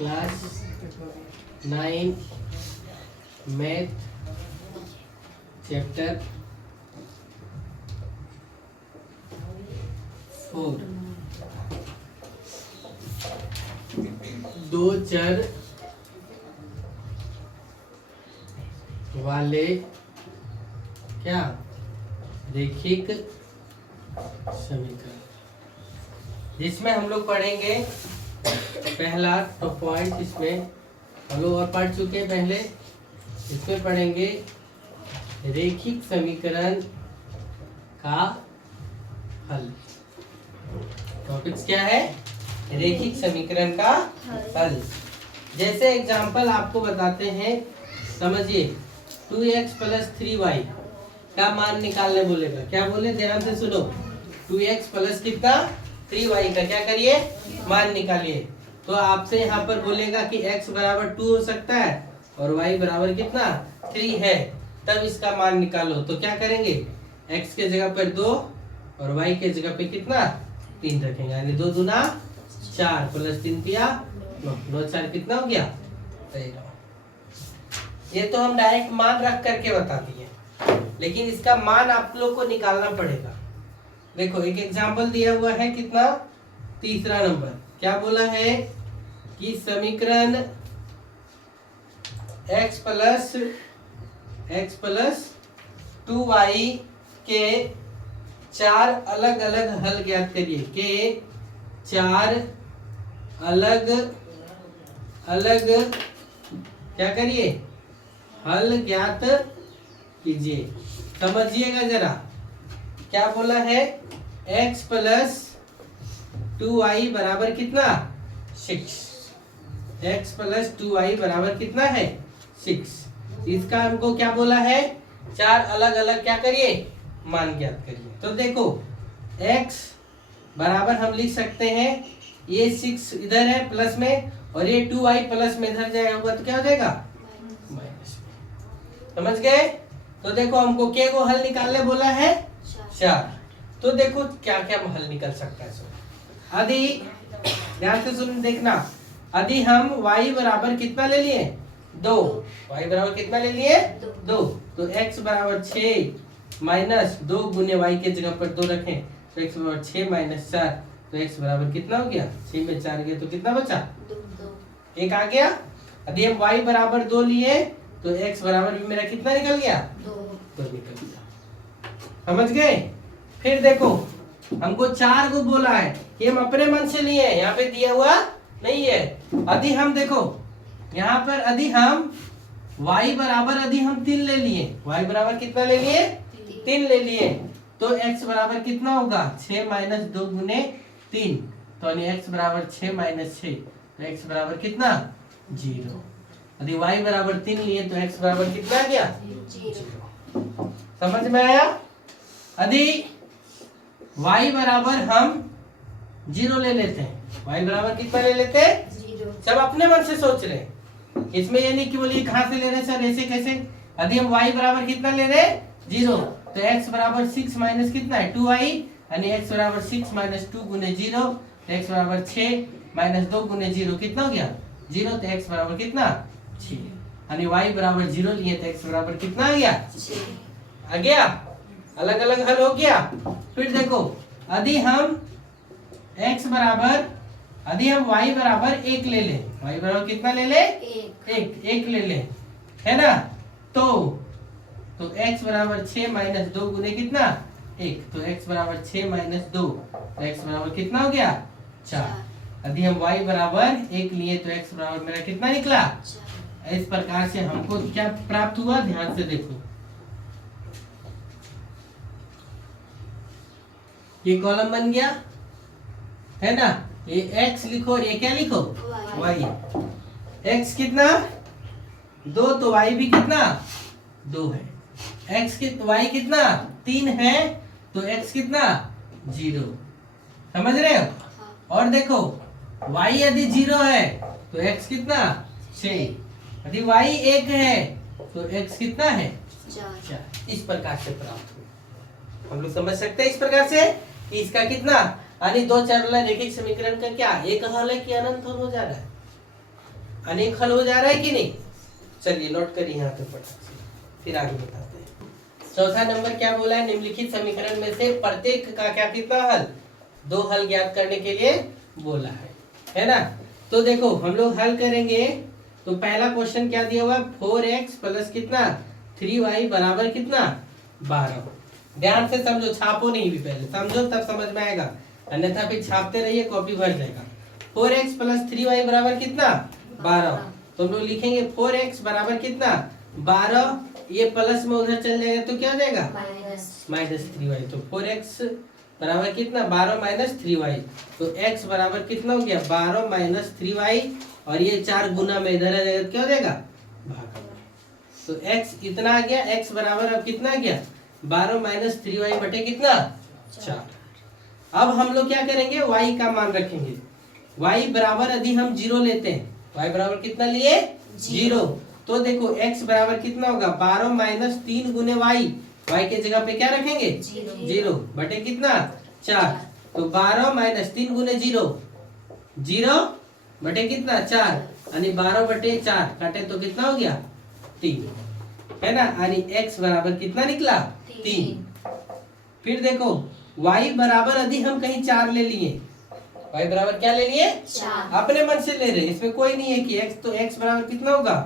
Class 9 math chapter 4 दो चर वाले क्या रैखिक समीकरण, जिसमें हम लोग पढ़ेंगे पहला तो पॉइंट, इसमें हम लोग और पढ़ चुके हैं पहले। इसमें पढ़ेंगे रैखिक समीकरण का हल। टॉपिक्स क्या है? रैखिक समीकरण का हल। जैसे एग्जांपल आपको बताते हैं, समझिए 2x + 3y का मान निकालने बोलेगा। क्या बोले, ध्यान से सुनो। 2x + कितना 3y का क्या करिए, मान निकालिए। तो आपसे यहाँ पर बोलेगा कि x = 2 हो सकता है और y = कितना 3 है, तब इसका मान निकालो। तो क्या करेंगे, x के जगह पर 2 और y के जगह पे कितना 3 रखेंगे, यानी 2 दूना 4 + 3 तिया 9, 9 4 कितना हो गया 13। ये तो हम डायरेक्ट मान रख करके बता दिए, लेकिन इसका मान आप लोग को निकालना पड़ेगा। देखो एक एग्जांपल दिया हुआ है, कितना, तीसरा नंबर। क्या बोला है कि समीकरण x + 2y के 4 अलग अलग हल ज्ञात करिए। के 4 अलग अलग क्या करिए, हल ज्ञात कीजिए। समझिएगा जरा, क्या बोला है, x + 2y = कितना 6। x + 2y = कितना है 6। इसका हमको क्या बोला है, 4 अलग अलग क्या करिए, मान ज्ञात करिए। तो देखो x बराबर हम लिख सकते हैं, ये 6 इधर है प्लस में और ये 2y प्लस में इधर जाएगा तो क्या हो जाएगा माइनस में। समझ गए? तो देखो हमको के को हल निकालने बोला है 4। तो देखो क्या क्या हल निकल सकता है। यदि ध्यान से सुन देखना, यदि हम y बराबर कितना ले लिए 2, y बराबर कितना ले लिए 2, तो x = 6 माइनस 2 गुने y के जगह पर 2 रखें तो x = 6 - 4, तो x बराबर कितना हो गया, 6 में 4 गया तो कितना बचा 1 आ गया। यदि हम y = 2 लिए तो x बराबर भी मेरा कितना निकल गया 2 निकल गया। समझ गए? फिर देखो हमको 4 को बोला है, ये हम अपने मन से लिए हैं, यहाँ पे दिया हुआ नहीं है। यदि हम देखो यहाँ पर यदि हम y बराबर यदि हम 3 ले लिए, y बराबर कितना ले लिए 3 ले लिए, तो x बराबर कितना होगा 6 - 2 गुने 3, तो x बराबर 6 - 6, तो x बराबर कितना 0। यदि y बराबर 3 लिए तो x बराबर कितना आ गया 0। समझ में आया? यदि y बराबर हम 0 ले लेते हैं, y बराबर कितना ले लेते हैं 0। सब अपने मन से सोच रहे हैं, इसमें ये नहीं कि बोलिए कहाँ से ले रहे सर, ऐसे कैसे। यदि हम y बराबर कितना ले रहे 0, तो x बराबर 6 माइनस कितना है 2y, यानी x बराबर 6 - 2 गुने 0, तो x बराबर 6 - 2 गुने 0 कितना हो गया 0, तो x बराबर कितना 6, यानी y बराबर 0 लिए तो x बराबर कितना आ गया 6 आ गया। अलग अलग हल हो गया। फिर देखो यदि हम x बराबर यदि हम y बराबर 1 ले ले, y बराबर कितना ले ले 1 ले ले, है ना, तो x बराबर 6 - 2 गुने कितना 1, तो x बराबर 6 - 2, तो x बराबर कितना हो गया 4। यदि हम y बराबर 1 लिए तो x बराबर मेरा कितना निकला 4। इस प्रकार से हमको क्या प्राप्त हुआ, ध्यान से देखो, ये कॉलम बन गया है ना, ये x लिखो और ये क्या लिखो y। x कितना 2, तो y भी कितना 2 है। y कितना 3 है, तो x कितना 0। समझ रहे हो? और देखो y यदि 0 है तो x कितना 6, यदि y 1 है तो x कितना है 4। इस प्रकार से प्राप्त हो, हम लोग समझ सकते हैं इस प्रकार से कि इसका कितना, यानी 2 चर वाला रैखिक समीकरण का क्या एक हल है कि अनंत हल हो जा रहा है। अनेक हल हो जा रहा है कि नहीं? चलिए नोट करिए यहाँ पे फटाक से, फिर आगे बताते हैं। चौथा नंबर क्या बोला है? निम्नलिखित समीकरण में से प्रत्येक का क्या कितना हल? 2 हल ज्ञात करने के लिए बोला है ना? तो देखो हम लोग हल करेंगे। तो पहला क्वेश्चन क्या दिया हुआ? 4x प्लस कितना 3y बराबर कितना 12। ध्यान से समझो, छापो नहीं भी, पहले समझो तब समझ में आएगा, अन्यथा फिर छापते रहिए कॉपी भर जाएगा। 4x प्लस 3y बराबर कितना 12। तो हम लोग लिखेंगे 4x बराबर कितना 12, ये प्लस में उधर चल जाएगा तो क्या हो जाएगा माइनस 3y। तो 4x बराबर कितना 12 माइनस 3y। तो x बराबर कितना हो गया 12 माइनस 3y, और ये 4 गुना में इधर आ जाएगा, क्या हो जाएगा भागा। तो x इतना आ गया, x बराबर अब कितना आ गया 12 माइनस 3y बटे कितना 4। अब हम लोग क्या करेंगे, y का मान रखेंगे। y बराबर यदि हम 0 लेते हैं, y बराबर कितना लिए 0, तो देखो x बराबर कितना होगा 12 माइनस 3 गुने y के जगह पे क्या रखेंगे 0 बटे कितना 4। तो 12 माइनस 3 गुने 0 बटे कितना 4, यानी 12 बटे 4 काटे तो कितना हो गया 3, है ना? यानी x बराबर कितना निकला 3। फिर देखो y बराबर यदि हम कहीं 4 ले लिए, y बराबर क्या ले लिए अपने मन से ले रहे, इसमें कोई नहीं है कि x, तो x बराबर कितना होगा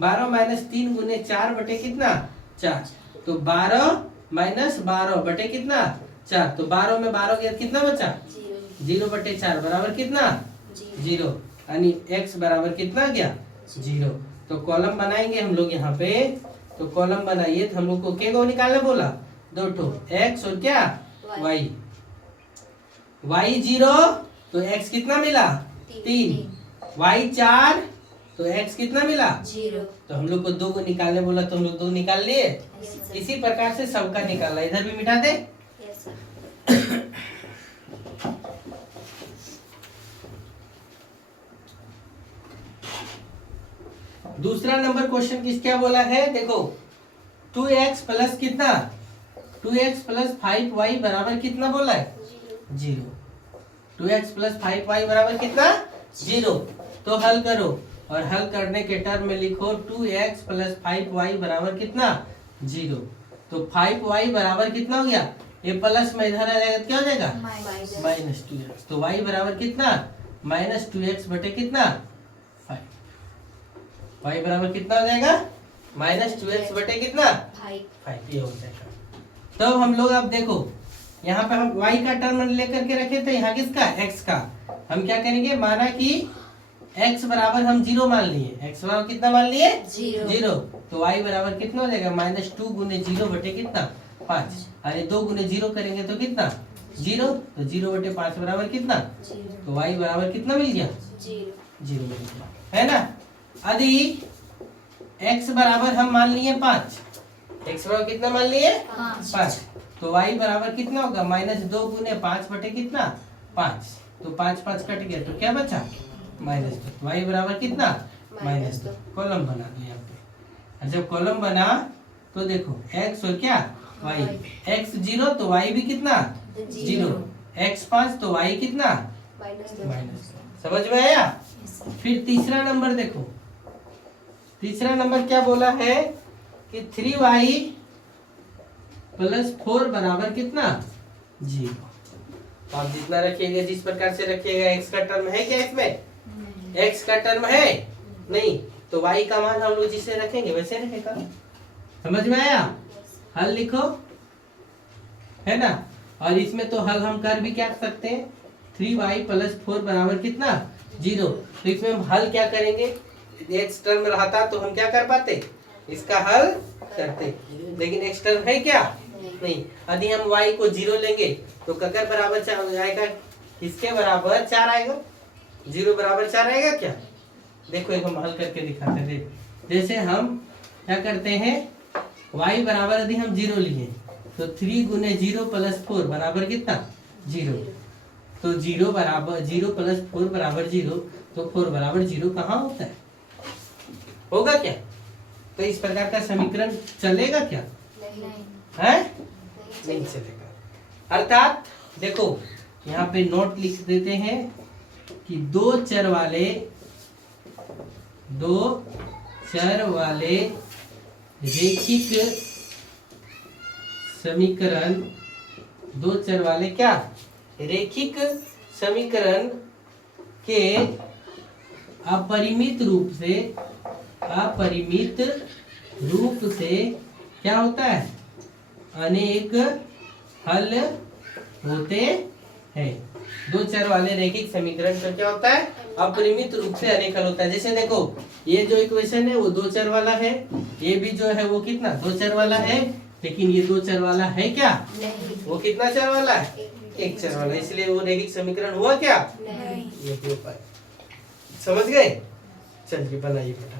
12 माइनस 3 गुने 4 बटे कितना 4। तो 12 माइनस 12 बटे कितना 4, तो 12 में 12 गया कितना बचा 0 बटे 4 बराबर कितना 0, यानी x बराबर कितना गया 0। तो कॉलम बनाएंगे हम लोग यहाँ पे। तो कॉलम बनाइए, तो हम लोग को क्या को निकालना बोला 2 ठो, x और क्या y। y 0 तो x कितना मिला 3, y 4 तो x कितना मिला 0। तो हम लोग को 2 को निकालने बोला तो हम लोग 2 निकाल लिए। इसी प्रकार से सबका निकालना, इधर भी मिटा दे। दूसरा नंबर क्वेश्चन किस क्या बोला है, देखो 2x प्लस कितना 2x प्लस 5y बराबर कितना बोला है 0। 2x प्लस 5y बराबर कितना 0। तो हल करो, और हल करने के टर्म में लिखो 2x प्लस 5y बराबर कितना 0। तो 5y बराबर कितना हो गया, ये प्लस में इधर आ जाएगा, क्या हो जाएगा माइनस 2x। तो y बराबर कितना माइनस 2x बटे कितना 5। y बराबर कितना हो जाएगा माइनस 2x बटे कितना 5, ये हो जाएगा। तब हम लोग अब देखो यहाँ पे हम y का टर्म लेकर के रखे थे, यहाँ किसका x का। हम क्या करेंगे, माना कि x बराबर हम 0 मान लिए, x बराबर कितना मान लिए 0। तो y बराबर कितना हो जाएगा माइनस 2 गुने 0 बटे कितना 5, अरे 2 गुने 0 करेंगे तो कितना 0, तो 0 बटे 5 बराबर कितना, तो y बराबर कितना मिल गया 0, है ना। यदि x बराबर हम मान लिए 5, x बराबर कितना मान लिए 5, तो y बराबर कितना होगा माइनस 2 गुने 5 बटे कितना 5। तो 5 5 कट गया तो क्या बचा माइनस 2। तो y बराबर कितना माइनस 2। कॉलम बना दो यहाँ पे। जब कॉलम बना तो देखो x और क्या y, x 0 तो y भी कितना 0, x 5 तो y कितना माइनस 2। समझ में आया। फिर तीसरा नंबर देखो, तीसरा नंबर क्या बोला है कि 3y प्लस 4 बराबर कितना 0। तो आप जितना रखिएगा, जिस प्रकार से रखिएगा, x का टर्म है क्या इसमें, x का टर्म है नहीं, तो y का मान हम लोग जिसे रखेंगे वैसे रखेगा। समझ में आया। हल लिखो, है ना। और इसमें तो हल हम कर भी क्या सकते हैं, 3y प्लस 4 बराबर कितना 0। तो इसमें हम हल क्या करेंगे, x टर्म रहता तो हम क्या कर पाते, इसका हल करते, लेकिन x टर्म है क्या नहीं। यदि हम y को 0 लेंगे तो ककर बराबर 4 हो जाएगा, किसके बराबर 4 आएगा, 0 बराबर 4 आएगा क्या। देखो एक हम हल करके दिखाते हैं। जैसे हम क्या करते हैं, y बराबर यदि हम 0 लिए तो 3 गुने 0 प्लस 4 बराबर कितना 0। तो 0 बराबर 0 प्लस 4 बराबर 0, तो 4 बराबर 0 कहाँ होता है, होगा क्या। तो इस प्रकार का समीकरण चलेगा क्या, है नहीं चलेगा। अर्थात देखो यहाँ पे नोट लिख देते हैं कि 2 चर वाले दो चर वाले रेखिक समीकरण, दो चर वाले क्या रेखिक समीकरण के अपरिमित रूप से क्या होता है, अनेक हल होते हैं। दो चर वाले रेखिक समीकरण का क्या होता है, अपरिमित रूप से अनेक हल होता है। जैसे देखो ये जो इक्वेशन है वो दो चर वाला है, ये भी जो है वो कितना दो चर वाला है, लेकिन ये दो चर वाला है क्या नहीं। वो कितना चर वाला है, एक चर वाला, इसलिए वो रेखिक समीकरण हुआ क्या नहीं। ये समझ गए, चलिए बनाइए बेटा।